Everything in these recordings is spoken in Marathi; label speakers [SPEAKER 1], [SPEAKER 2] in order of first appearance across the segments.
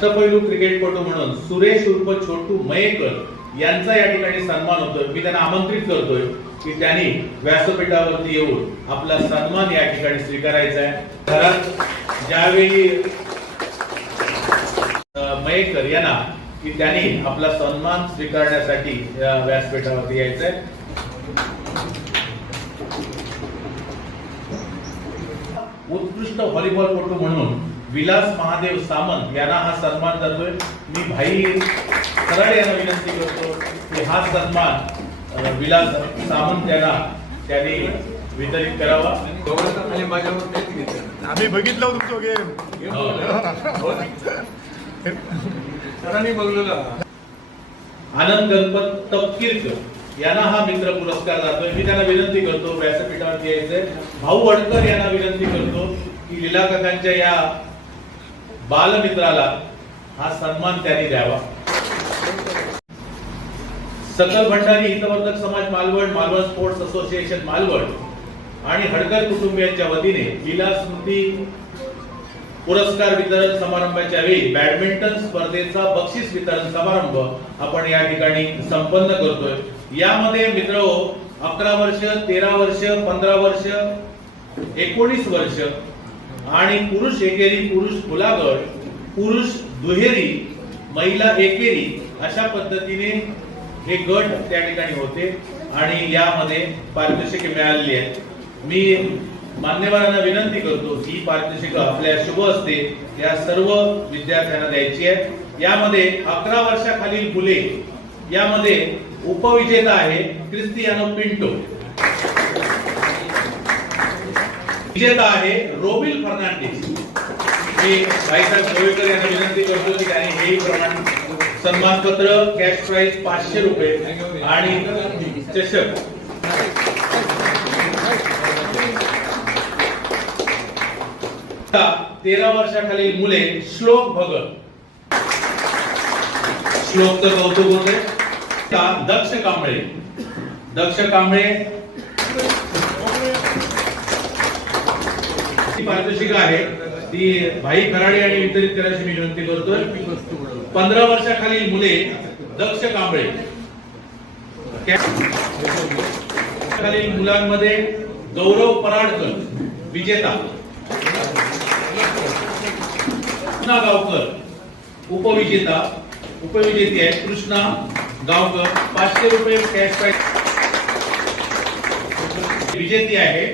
[SPEAKER 1] अष्टपैलू क्रिकेटपटू म्हणून सुरेश उर्फ छोटू मयेकर यांचा या ठिकाणी सन्मान होतोय. मी त्यांना आमंत्रित करतोय की त्यांनी व्यासपीठावरती येऊन आपला सन्मान या ठिकाणी स्वीकारायचा आहे. घरात ज्यावेळी मयेकर यांना की त्यांनी आपला सन्मान स्वीकारण्यासाठी व्यासपीठावरती यायचं आहे. उत्कृष्ट व्हॉलीबॉलपटू म्हणून विलास महादेव सामंत यांना हा सन्मान जातोय. मी भाई कराड यांना विनंती करतो की हा सन्मान विलास सामंत यांना त्यांनी वितरित करावा.
[SPEAKER 2] आम्ही बघितलं होतं तुमचं गेम.
[SPEAKER 1] हो.
[SPEAKER 3] सरांनी बघलेलं.
[SPEAKER 1] आनंद गणपत तपकीरकर यांना हा मित्र पुरस्कार जातोय. मी त्यांना विनंती करतो व्यासपीठावरती यायचंय भाऊ वडकर यांना विनंती करतो की लीला काकांच्या या बालमित्राला हा सन्मान त्यांनी द्यावा. सकल भंडारी हितवर्धक समाज मालवण मालवण स्पोर्ट्स असोसिएशन मालवण आणि हडकर कुटुंबियांच्या वतीने जिल्हा स्मृती पुरस्कार वितरण समारंभाच्या वेळी बॅडमिंटन स्पर्धेचा बक्षीस वितरण समारंभ आपण या ठिकाणी संपन्न करतोय. यामध्ये मित्र अकरा वर्ष तेरा वर्ष पंधरा वर्ष एकोणीस वर्ष आणि पुरुष एकेरी पुरुष खुलागड पुरुष दुहेरी महिला एकेरी अशा पद्धतीने हे गट त्या ठिकाणी होते आणि यामध्ये पारितोषिके मिळालेली आहेत. मी मान्यवरांना विनंती करतो ही पारितोषिक आपल्या शुभ असते या सर्व विद्यार्थ्यांना द्यायची आहे यामध्ये अकरा वर्षाखालील मुले यामध्ये उपविजेता आहे क्रिस्तियानो पिंटो. विजेता आहे रोबिल फर्नांडिस. मी भाईसाहेब गोवेकर यांना विनंती करतो की त्यांनी हे प्रमाण सन्मानपत्र कॅश प्राईज पाचशे रुपये आणि चषक. तेरा वर्षाखालील मुले श्लोक भगत. श्लोक तर कौतुक होते दक्ष कांबळे. दक्ष कांबळे ती पारितोषिक आहे ती भाई खराडे आणि वितरित करायची मी विनंती करतोय. पंधरा वर्षाखालील मुले दक्ष कांबळे. खालील मुलांमध्ये गौरव पराडकर विजेता. कृष्णा गावकर उपविजेता. उपविजेती आहे कृष्णा गावकर. पाचशे रुपये कॅश प्राईज विजेती आहे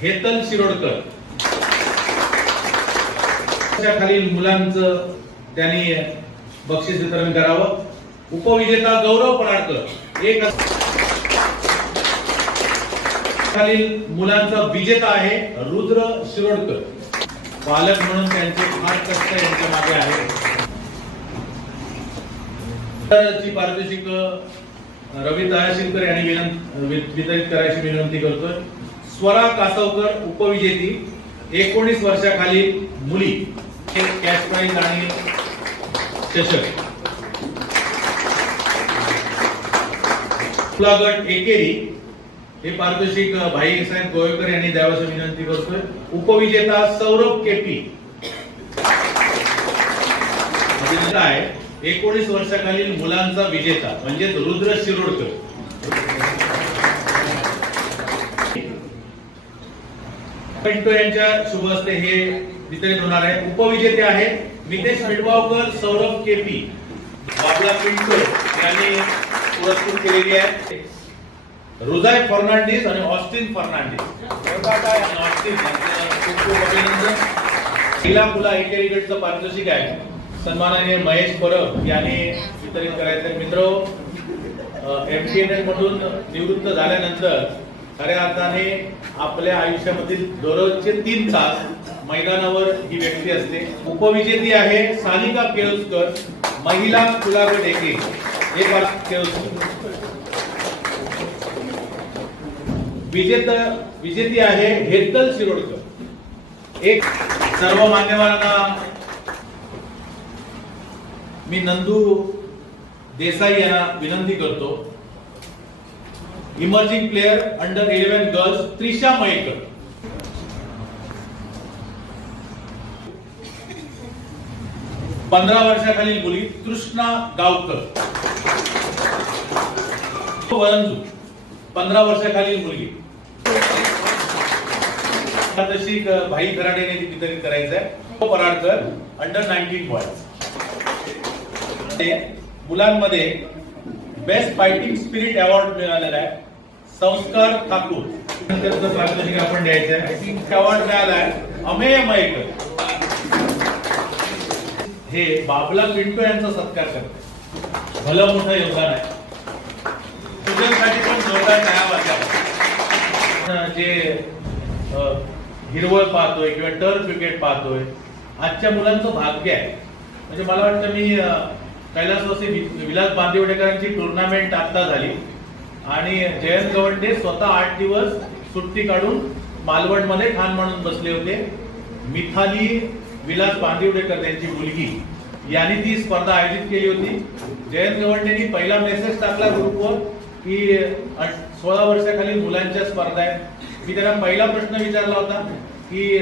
[SPEAKER 1] हेतल शिरोडकर. वर्षाखालील मुलांचं त्यांनी बक्षीस वितरण करावं. उपविजेता गौरव पराडकर एक खालील मुलांचा विजेता आहे रुद्र शिरोडकर. पालक म्हणून त्यांचे फार कष्ट यांच्या मागे आहे. तर पारितोषिक रवी दयाशिलकर यांनी विनंती वितरित करायची विनंती करतोय. स्वरा कासवकर उपविजेती एकोणीस वर्षाखालील मुली. कॅश प्राईज आणि चषक गट एकेरी हे पारितोषिक भाई साहेब गोवेकर यांनी द्यावयाची विनंती करतोय. उपविजेता सौरभ केपी. काय आहे. एकोणीस वर्षाखालील मुलांचा विजेता म्हणजेच रुद्र शिरोडकर. पिंटो यांच्या शुभ हस्ते हे वितरित होणार आहे. उपविजेते आहे मितेश मिडवावकर सौरभ केपी बाबला पिंटो यांनी पुरस्कृत केलेली आहे. हृदय फर्नांडिस आणि ऑस्टिन फर्नांडिस. ऑस्टिन खूप खूप अभिनंदन. पहिला मुला एकेरी पारितोषिक आहे. सन्मानाने महेश परब यांनी वितरित करायचं मित्र एम टी एन मधून निवृत्त झाल्यानंतर खऱ्या अर्थाने आपल्या आयुष्यामधील दररोजचे तीन तास मैदानावर ही व्यक्ती असते. उपविजेती आहे सानिका केळुसकर महिला खुलागट डेके हे केळुसकर. विजेत विजेती आहे हेतल शिरोडकर. एक सर्व मान्यवरांना मी नंदू देसाई यांना विनंती करतो. Emerging player under eleven girls Trisha Mayekar. पंधरा वर्षाखालील मुली तृष्णा गावकर. वरंजू पंधरा वर्षाखालील मुलगी. तशी भाई कराडेने वितरित करायचं आहे. पराडकर अंडर नाईन्टीन बॉय मुलांमध्ये बेस्ट फायटिंग स्पिरिट अवॉर्ड मिळालेला आहे. संस्कार ठाकूर. त्यांचं आपण द्यायचं आहे. अवॉर्ड मिळाला आहे. अमेय मयकर. हे बाबला पिंटो यांचा सत्कार करते. भलं मोठं योगदान आहे. तुझ्यासाठी पण जोरदार जे हिरवळ पाहतोय किंवा टर्फ क्रिकेट पाहतोय आजच्या मुलांचं भाग्य आहे. म्हणजे मला वाटतं मी कैलासवासी वि- विलास बांदिवडेकरांची टुर्नामेंट आता झाली. आणि जयंत गवंडे स्वतः आठ दिवस सुट्टी काढून मालवणमध्ये ठाण म्हणून बसले होते. मिथाली विलास बांदिवडेकर त्यांची मुलगी. यांनी ती स्पर्धा आयोजित केली होती. जयंत गवंडेंनी पहिला मेसेज टाकला ग्रुपवर की सोळा वर्षाखालील मुलांच्या स्पर्धा आहेत. मी त्यांना पहिला प्रश्न विचारला होता की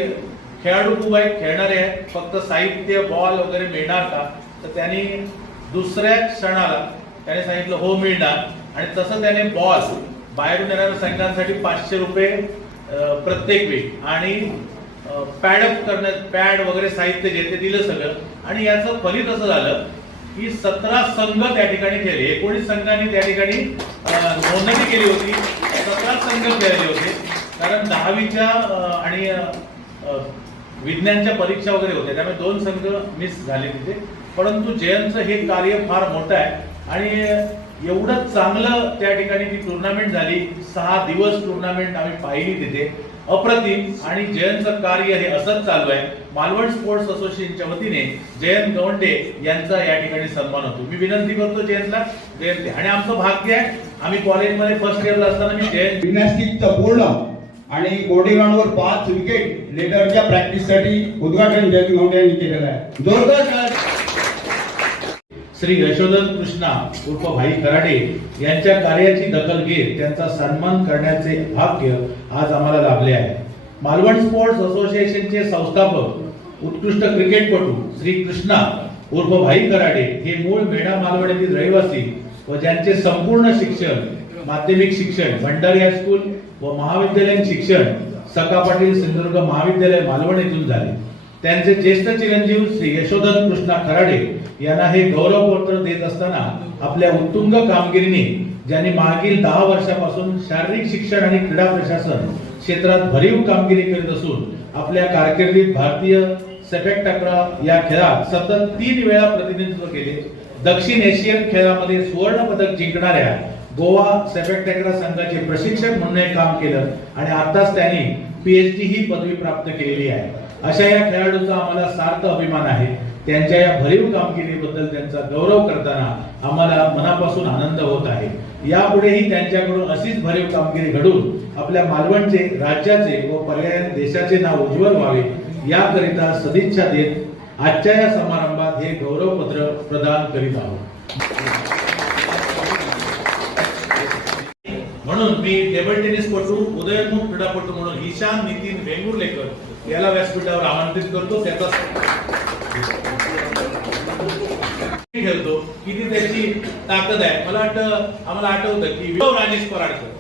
[SPEAKER 1] खेळाडू खूप आहेत खेळणारे आहेत फक्त साहित्य बॉल वगैरे मिळणार का? तर त्यांनी दुसऱ्या क्षणाला त्याने सांगितलं हो मिळणार. आणि तसं त्याने बॉल बाहेरून येणाऱ्या संघांसाठी पाचशे रुपये प्रत्येक वेळी आणि पॅडअप करण्यात पॅड वगैरे साहित्य जे ते दिलं सगळं. आणि याचं फलित असं झालं की सतरा संघ त्या ठिकाणी खेळले. एकोणीस संघांनी त्या ठिकाणी नोंदणी केली होती. सतरा संघ खेळले होते. कारण दहावीच्या आणि विज्ञानच्या परीक्षा वगैरे होत्या. त्यामुळे दोन संघ मिस झाले तिथे. परंतु जयंतचं हे कार्य फार मोठं आहे. आणि एवढं चांगलं त्या ठिकाणी ती टुर्नामेंट झाली. सहा दिवस टुर्नामेंट आम्ही पाहिली तिथे. अप्रतिम आणि जयंतचं कार्य हे असंच चालू आहे. मालवण स्पोर्ट्स असोसिएशनच्या वतीने जयंत गवंडे यांचा या ठिकाणी सन्मान होतो. मी विनंती करतो जयंतला जयंत आणि आमचं भाग्य आहे आम्ही कॉलेजमध्ये फर्स्ट इयरला असताना मी जयंत
[SPEAKER 4] जिम्नॅस्टिकचं पूर्ण आणि गोडेगाववर पाच विकेट लेडरच्या प्रॅक्टिससाठी उद्घाटन जयंत गवंडे यांनी केलेलं आहे. जोरदार
[SPEAKER 1] श्री यशोधन कृष्णा उर्फ भाई कराडे यांच्या कार्याची दखल घेत त्यांचा सन्मान करण्याचे भाग्य आज आम्हाला लाभले आहे. मालवण स्पोर्ट्स असोसिएशनचे संस्थापक उत्कृष्ट क्रिकेटपटू श्री कृष्णा उर्फ भाई कराडे हे मूळ मेढा मालवणीतील रहिवासी व ज्यांचे संपूर्ण शिक्षण माध्यमिक शिक्षण भंडारी हायस्कूल व महाविद्यालयीन शिक्षण सका पाटील सिंधुदुर्ग महाविद्यालय मालवण येथून झाले. त्यांचे ज्येष्ठ चिरंजीव श्री यशोधन कृष्णा खराडे यांना हे गौरवपत्र देत असताना आपल्या उत्तुंग कामगिरीने ज्यांनी मागील दहा वर्षापासून शारीरिक शिक्षण आणि क्रीडा प्रशासन क्षेत्रात भरीव कामगिरी करीत असून आपल्या कारकिर्दीत भारतीय सेपॅक टकरा या खेळात सतत तीन वेळा प्रतिनिधित्व केले. दक्षिण एशियन खेळामध्ये सुवर्ण पदक जिंकणाऱ्या गोवा सेपॅक टकरा संघाचे प्रशिक्षक म्हणून हे काम केलं आणि आताच त्यांनी पीएचडी ही पदवी प्राप्त केलेली आहे. अशा या खेळाडूचा आम्हाला सार्थ अभिमान आहे. त्यांच्या या भरीव कामगिरीबद्दल त्यांचा गौरव करताना आम्हाला मनापासून आनंद होत आहे. यापुढेही त्यांच्याकडून अशीच भरीव कामगिरी घडून आपल्या मालवणचे राज्याचे व पर्यायाने देशाचे नाव उज्ज्वल व्हावे याकरिता सदिच्छा देत आजच्या या समारंभात हे गौरवपत्र प्रदान करीत आहोत. म्हणून मी टेबल टेनिसपटू उदयनमुख क्रीडापटू म्हणून ईशान नितीन वेंगुर्लेकर याला व्यासपीठावर आमंत्रित करतो त्याचा खेळतो. किती त्याची ताकद आहे? मला वाटतं आम्हाला आठवतं की विभव राजेश पराडकर.